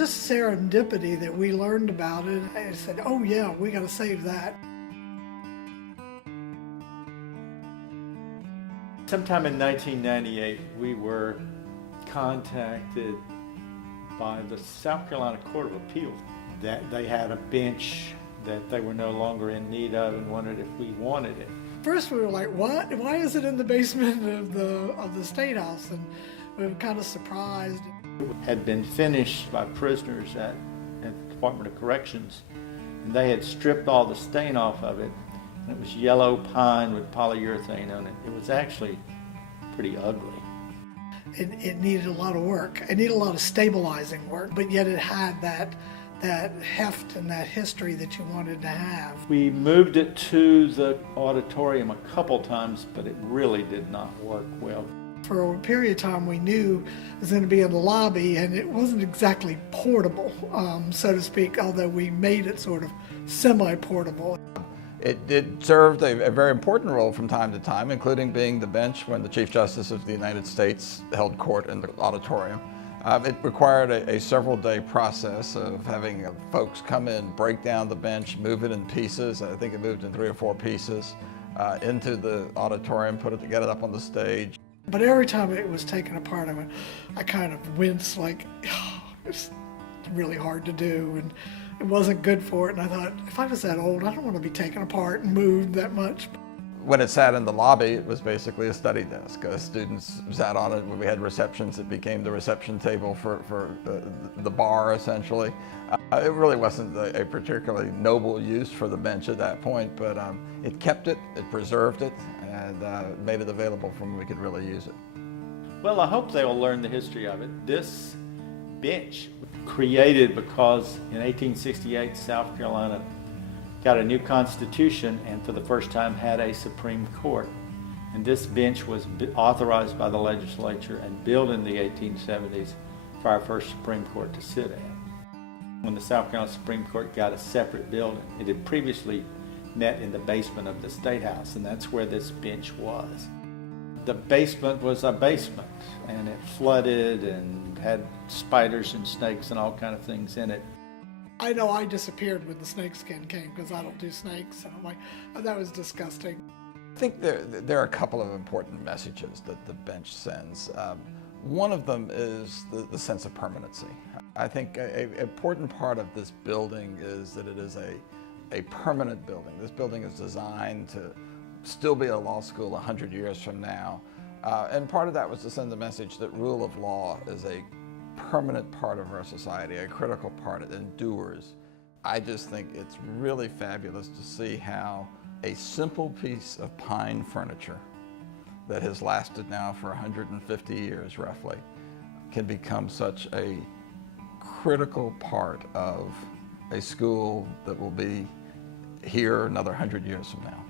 just serendipity that we learned about it. I said, oh yeah, we got to save that. Sometime in 1998, we were contacted by the South Carolina Court of Appeals that they had a bench that they were no longer in need of and wondered if we wanted it. First we were like, what? Why is it in the basement of the State House? And we were kind of surprised. It had been finished by prisoners at the Department of Corrections, and they had stripped all the stain off of it, and it was yellow pine with polyurethane on it. It was actually pretty ugly. It needed a lot of work. It needed a lot of stabilizing work, but yet it had that heft and that history that you wanted to have. We moved it to the auditorium a couple times, but it really did not work well. For a period of time, we knew it was going to be in the lobby, and it wasn't exactly portable, so to speak, although we made it sort of semi-portable. It did serve a very important role from time to time, including being the bench when the Chief Justice of the United States held court in the auditorium. It required a several-day process of having folks come in, break down the bench, move it in pieces. I think it moved in 3 or 4 pieces into the auditorium, get it up on the stage. But every time it was taken apart, I kind of winced, like, oh, it's really hard to do, and it wasn't good for it. And I thought, if I was that old, I don't want to be taken apart and moved that much. When it sat in the lobby, it was basically a study desk. Students sat on it. When we had receptions, it became the reception table for the bar, essentially. It really wasn't a particularly noble use for the bench at that point, but it kept it, it preserved it, and made it available for when we could really use it. Well, I hope they will learn the history of it. This bench created because in 1868, South Carolina got a new constitution and for the first time had a Supreme Court. And this bench was authorized by the legislature and built in the 1870s for our first Supreme Court to sit at. When the South Carolina Supreme Court got a separate building, it had previously met in the basement of the State House, and that's where this bench was. The basement was a basement, and it flooded and had spiders and snakes and all kind of things in it. I know I disappeared when the snakeskin came because I don't do snakes, and I'm like, oh, that was disgusting. I think there are a couple of important messages that the bench sends. One of them is the sense of permanency. I think an important part of this building is that it is a permanent building. This building is designed to still be a law school 100 years from now. And part of that was to send the message that rule of law is a permanent part of our society, a critical part. It endures. I just think it's really fabulous to see how a simple piece of pine furniture that has lasted now for 150 years roughly can become such a critical part of a school that will be here another 100 years from now.